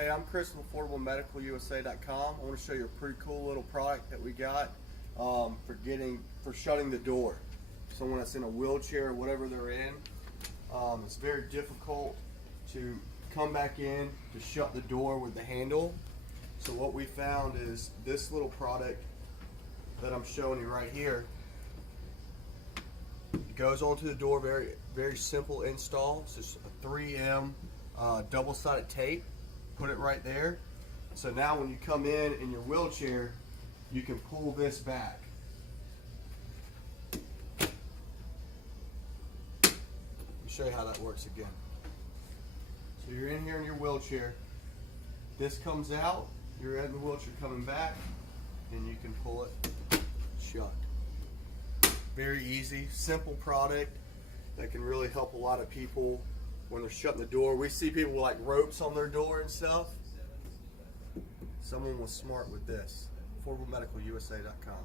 Hey, I'm Chris from AffordableMedicalUSA.com. I want to show you a pretty cool little product that we got for shutting the door. Someone that's in a wheelchair or whatever they're in, it's very difficult to come back in to shut the door with the handle. So what we found is this little product that I'm showing you right here. It goes onto the door, very simple install. It's just a 3M double-sided tape. Put it right there. So now when you come in your wheelchair, you can pull this back. Let me show you how that works again. So you're in here in your wheelchair. This comes out. You're in the wheelchair coming back, and you can pull it shut. Very easy, simple product that can really help a lot of people when they're shutting the door. We see people with like ropes on their door and stuff. Someone was smart with this. AffordableMedicalUSA.com.